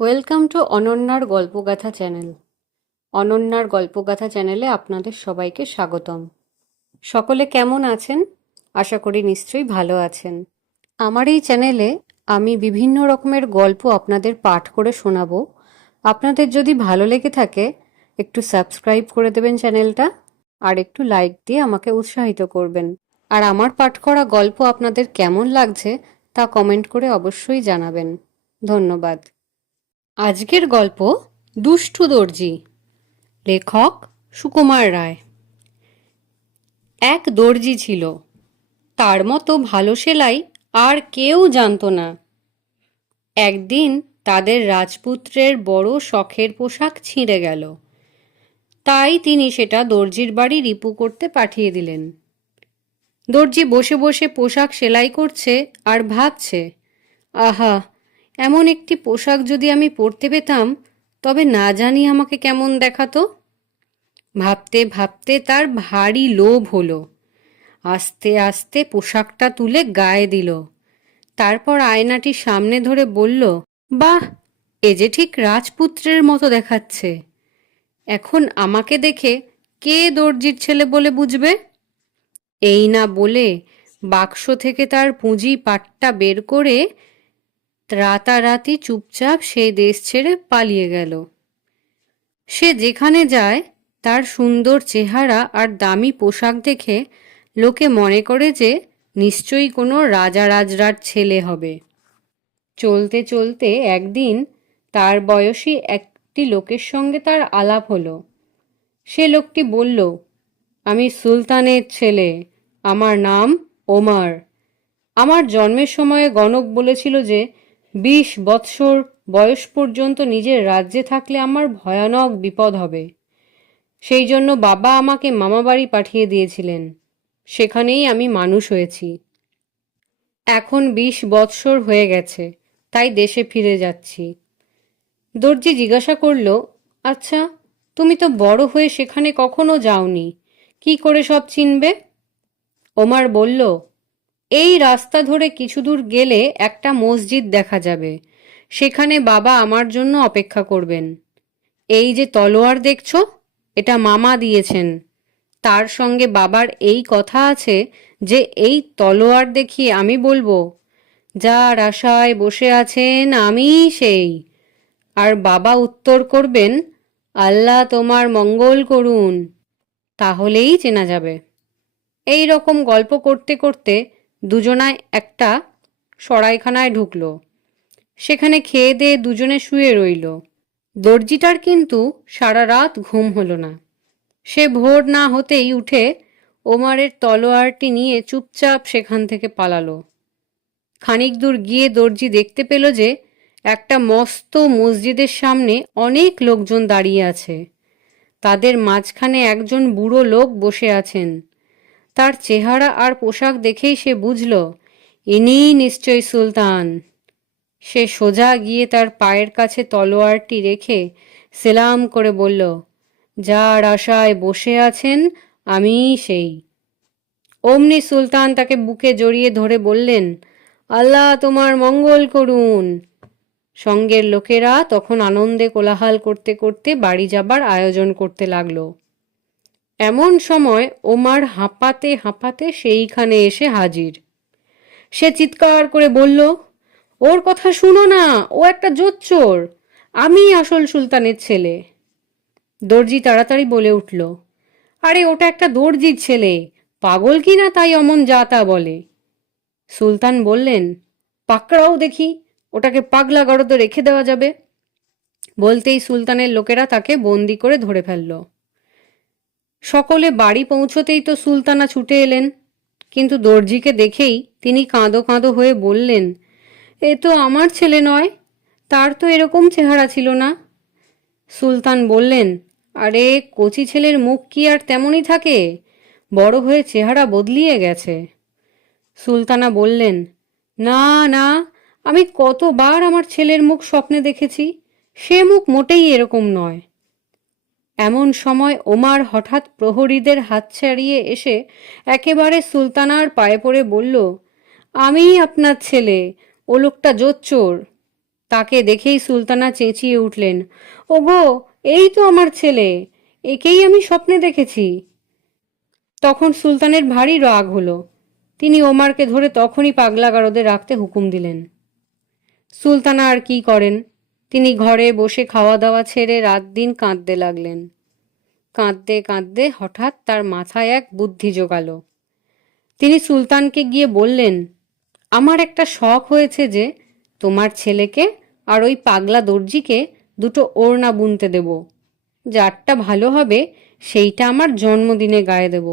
Welcome to অনন্যার গল্পগাথা channel. অনন্যার গল্পগাথা চ্যানেলে আপনাদের সবাইকে স্বাগতম। সকলে কেমন আছেন? আশা করি নিশ্চয়ই ভালো আছেন। আমার এই চ্যানেলে আমি বিভিন্ন রকমের গল্প আপনাদের পাঠ করে শোনাবো। আপনাদের যদি ভালো লেগে থাকে একটু সাবস্ক্রাইব করে দেবেন চ্যানেলটা, আর একটু লাইক দিয়ে আমাকে উৎসাহিত করবেন। আর আমার পাঠ করা গল্প আপনাদের কেমন লাগছে তা কমেন্ট করে অবশ্যই জানাবেন। ধন্যবাদ। আজকের গল্প দুষ্টু দর্জি। লেখক সুকুমার রায়। এক দর্জি ছিল, তার মতো ভালো সেলাই আর কেউ জানতো না। একদিন তাদের রাজপুত্রের বড় শখের পোশাক ছিঁড়ে গেল, তাই তিনি সেটা দর্জির বাড়ি রিপু করতে পাঠিয়ে দিলেন। দর্জি বসে বসে পোশাক সেলাই করছে আর ভাবছে, আহা, এমন একটি পোশাক যদি আমি পরতে পেতাম তবে না জানি আমাকে কেমন দেখাতো। ভাবতে ভাবতে তার ভারী লোভ হলো। আস্তে আস্তে পোশাকটা তুলে গায়ে দিল। তারপর আয়নাটি সামনে ধরে বলল, বাহ, এ যে ঠিক রাজপুত্রের মতো দেখাচ্ছে। এখন আমাকে দেখে কে দর্জির ছেলে বলে বুঝবে? এই না বলে বাক্স থেকে তার পুঁজি পাটটা বের করে রাতারাতি চুপচাপ সেই দেশ ছেড়ে পালিয়ে গেল। সে যেখানে যায় তার সুন্দর চেহারা আর দামি পোশাক দেখে লোকে মনে করে যে নিশ্চয়ই কোনো রাজা রাজরার ছেলে হবে। চলতে চলতে একদিন তার বয়সী একটি লোকের সঙ্গে তার আলাপ হলো। সে লোকটি বলল, আমি সুলতানের ছেলে, আমার নাম ওমর। আমার জন্মের সময়ে গণক বলেছিল যে 20 বৎসর বয়স পর্যন্ত নিজের রাজ্যে থাকলে আমার ভয়ানক বিপদ হবে। সেই জন্য বাবা আমাকে মামাবাড়ি পাঠিয়ে দিয়েছিলেন। সেখানেই আমি মানুষ হয়েছি। এখন 20 বৎসর হয়ে গেছে, তাই দেশে ফিরে যাচ্ছি। দর্জি জিজ্ঞাসা করল, আচ্ছা, তুমি তো বড় হয়ে সেখানে কখনো যাওনি, কি করে সব চিনবে? ওমর বলল, এই রাস্তা ধরে কিছু দূর গেলে একটা মসজিদ দেখা যাবে, সেখানে বাবা আমার জন্য অপেক্ষা করবেন। এই যে তলোয়ার দেখছো, এটা মামা দিয়েছেন। তার সঙ্গে বাবার এই কথা আছে যে এই তলোয়ার দেখিয়ে আমি বলবো, যার আশায় বসে আছেন আমি সেই। আর বাবা উত্তর করবেন, আল্লাহ তোমার মঙ্গল করুন। তাহলেই চেনা যাবে। এই রকম গল্প করতে করতে দুজনায় একটা সরাইখানায় ঢুকলো। সেখানে খেয়ে দিয়ে দুজনে শুয়ে রইল। দর্জিটার কিন্তু সারা রাত ঘুম হলো না। সে ভোর না হতেই উঠে ওমরের তলোয়ারটি নিয়ে চুপচাপ সেখান থেকে পালালো। খানিক দূর গিয়ে দর্জি দেখতে পেল যে একটা মস্ত মসজিদের সামনে অনেক লোকজন দাঁড়িয়ে আছে। তাদের মাঝখানে একজন বুড়ো লোক বসে আছেন। তার চেহারা আর পোশাক দেখেই সে বুঝল, ইনিই নিশ্চয়ই সুলতান। সে সোজা গিয়ে তার পায়ের কাছে তলোয়ারটি রেখে সেলাম করে বলল, যার আশায় বসে আছেন আমি সেই। অমনি সুলতান তাকে বুকে জড়িয়ে ধরে বললেন, আল্লাহ তোমার মঙ্গল করুন। সঙ্গের লোকেরা তখন আনন্দে কোলাহল করতে করতে বাড়ি যাবার আয়োজন করতে লাগলো। এমন সময় ওমর হাঁপাতে হাঁপাতে সেইখানে এসে হাজির। সে চিৎকার করে বলল, ওর কথা শুনো না, ও একটা জোচ্চোর, আমি আসল সুলতানের ছেলে। দর্জি তাড়াতাড়ি বলে উঠল, আরে ওটা একটা দর্জির ছেলে, পাগল কি না তাই অমন যা তা বলে। সুলতান বললেন, পাকড়াও দেখি, ওটাকে পাগলা গারদে রেখে দেওয়া যাবে। বলতেই সুলতানের লোকেরা তাকে বন্দি করে ধরে ফেলল। সকলে বাড়ি পৌঁছতেই তো সুলতানা ছুটে এলেন, কিন্তু দর্জিকে দেখেই তিনি কাঁদো কাঁদো হয়ে বললেন, এ তো আমার ছেলে নয়, তার তো এরকম চেহারা ছিল না। সুলতান বললেন, আরে কচি ছেলের মুখ কি আর তেমনই থাকে, বড় হয়ে চেহারা বদলিয়ে গেছে। সুলতানা বললেন, না না, আমি কতবার আমার ছেলের মুখ স্বপ্নে দেখেছি, সে মুখ মোটেই এরকম নয়। এমন সময় ওমর হঠাৎ প্রহরীদের হাত ছাড়িয়ে এসে একেবারে সুলতানার পায়ে পড়ে বলল, আমিই আপনার ছেলে, ও লোকটা জোচ্চোর। তাকে দেখেই সুলতানা চেঁচিয়ে উঠলেন, ওগো, এই তো আমার ছেলে, একেই আমি স্বপ্নে দেখেছি। তখন সুলতানের ভারী রাগ হলো। তিনি ওমারকে ধরে তখনই পাগলাগারদে রাখতে হুকুম দিলেন। সুলতানা আর কি করেন, তিনি ঘরে বসে খাওয়া দাওয়া ছেড়ে রাত দিন কাঁদতে লাগলেন। কাঁদতে কাঁদতে হঠাৎ তার মাথায় এক বুদ্ধি জোগালো। তিনি সুলতানকে গিয়ে বললেন, আমার একটা শখ হয়েছে যে তোমার ছেলেকে আর ওই পাগলা দর্জিকে দুটো ওড়না বুনতে দেব। যারটা ভালো হবে সেইটা আমার জন্মদিনে গায়ে দেব।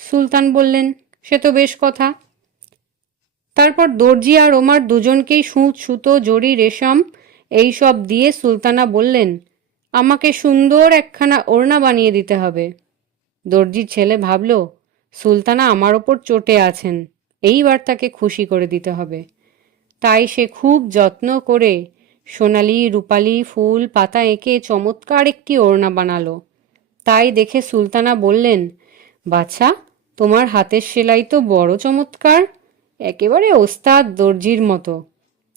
সুলতান বললেন, সে তো বেশ কথা। তারপর দর্জি আর ওমার দুজনকেই সুঁচ, সুতো, জড়ি, রেশম এইসব দিয়ে সুলতানা বললেন, আমাকে সুন্দর একখানা ওড়না বানিয়ে দিতে হবে। দর্জির ছেলে ভাবল, সুলতানা আমার ওপর চটে আছেন, এইবার তাকে খুশি করে দিতে হবে। তাই সে খুব যত্ন করে সোনালি রূপালি ফুল পাতা এঁকে চমৎকার একটি ওড়না বানালো। তাই দেখে সুলতানা বললেন, বাছা, তোমার হাতের সেলাই তো বড় চমৎকার, একেবারে ওস্তাদ দর্জির মতো।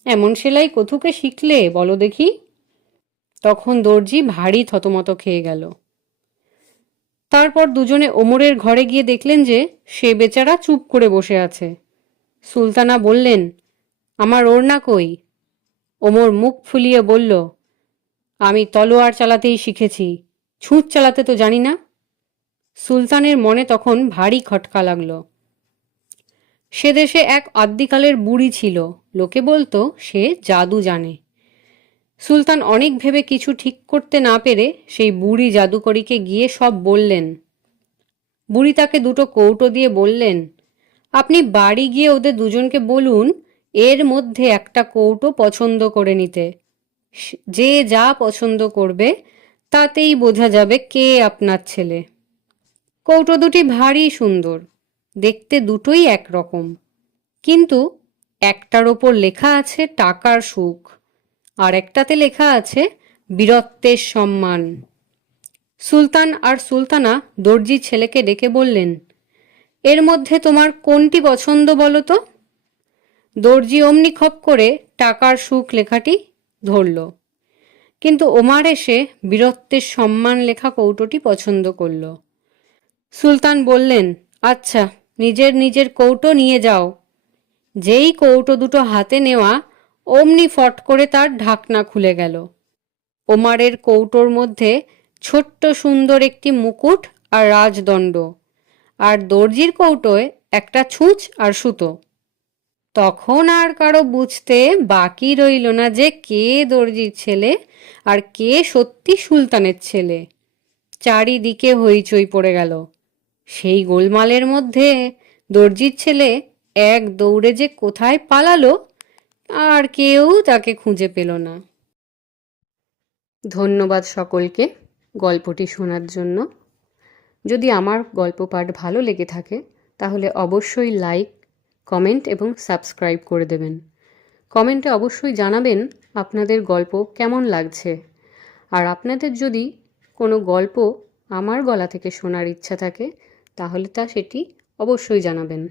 এমন সেলাই কোথুকে শিখলে বলো দেখি? তখন দর্জি ভারী থতমত খেয়ে গেল। তারপর দুজনে ওমরের ঘরে গিয়ে দেখলেন যে সে বেচারা চুপ করে বসে আছে। সুলতানা বললেন, আমার ওড়না কই? ওমর মুখ ফুলিয়ে বলল, আমি তলোয়ার চালাতেই শিখেছি, ছুঁচ চালাতে তো জানি না। সুলতানের মনে তখন ভারী খটকা লাগলো। সে দেশে এক আদ্যিকালের বুড়ি ছিল, লোকে বলতো সে জাদু জানে। সুলতান অনেক ভেবে কিছু ঠিক করতে না পেরে সেই বুড়ি জাদুকরীকে গিয়ে সব বললেন। বুড়ি তাকে দুটো কৌটো দিয়ে বললেন, আপনি বাড়ি গিয়ে ওদের দুজনকে বলুন এর মধ্যে একটা কৌটো পছন্দ করে নিতে। যে যা পছন্দ করবে তাতেই বোঝা যাবে কে আপনার ছেলে। কৌটো দুটি ভারী সুন্দর, দেখতে দুটোই একরকম, কিন্তু একটার ওপর লেখা আছে টাকার সুখ, আর একটাতে লেখা আছে বীরত্বের সম্মান। সুলতান আর সুলতানা দর্জি ছেলেকে ডেকে বললেন, এর মধ্যে তোমার কোনটি পছন্দ বলো তো? দর্জি অমনি খপ করে টাকার সুখ লেখাটি ধরল, কিন্তু ওমার এসে বীরত্বের সম্মান লেখা কৌটোটি পছন্দ করল। সুলতান বললেন, আচ্ছা, নিজের নিজের কৌটো নিয়ে যাও। যেই কৌটো দুটো হাতে নেওয়া অমনি ফট করে তার ঢাকনা খুলে গেল। ওমারের কৌটোর মধ্যে ছোট্ট সুন্দর একটি মুকুট আর রাজদণ্ড, আর দর্জির কৌটোয় একটা ছুঁচ আর সুতো। তখন আর কারো বুঝতে বাকি রইল না যে কে দর্জির ছেলে আর কে সত্যি সুলতানের ছেলে। চারিদিকে হইচই পড়ে গেল। সেই গোলমালের মধ্যে দর্জির ছেলে এক দৌড়ে যে কোথায় পালালো আর কেউ তাকে খুঁজে পেল না। ধন্যবাদ সকলকে গল্পটি শোনার জন্য। যদি আমার গল্প পাঠ ভালো লেগে থাকে তাহলে অবশ্যই লাইক, কমেন্ট এবং সাবস্ক্রাইব করে দেবেন। কমেন্টে অবশ্যই জানাবেন আপনাদের গল্প কেমন লাগছে। আর আপনাদের যদি কোনো গল্প আমার গলা থেকে শোনার ইচ্ছা থাকে তাহলে সেটি অবশ্যই জানাবেন।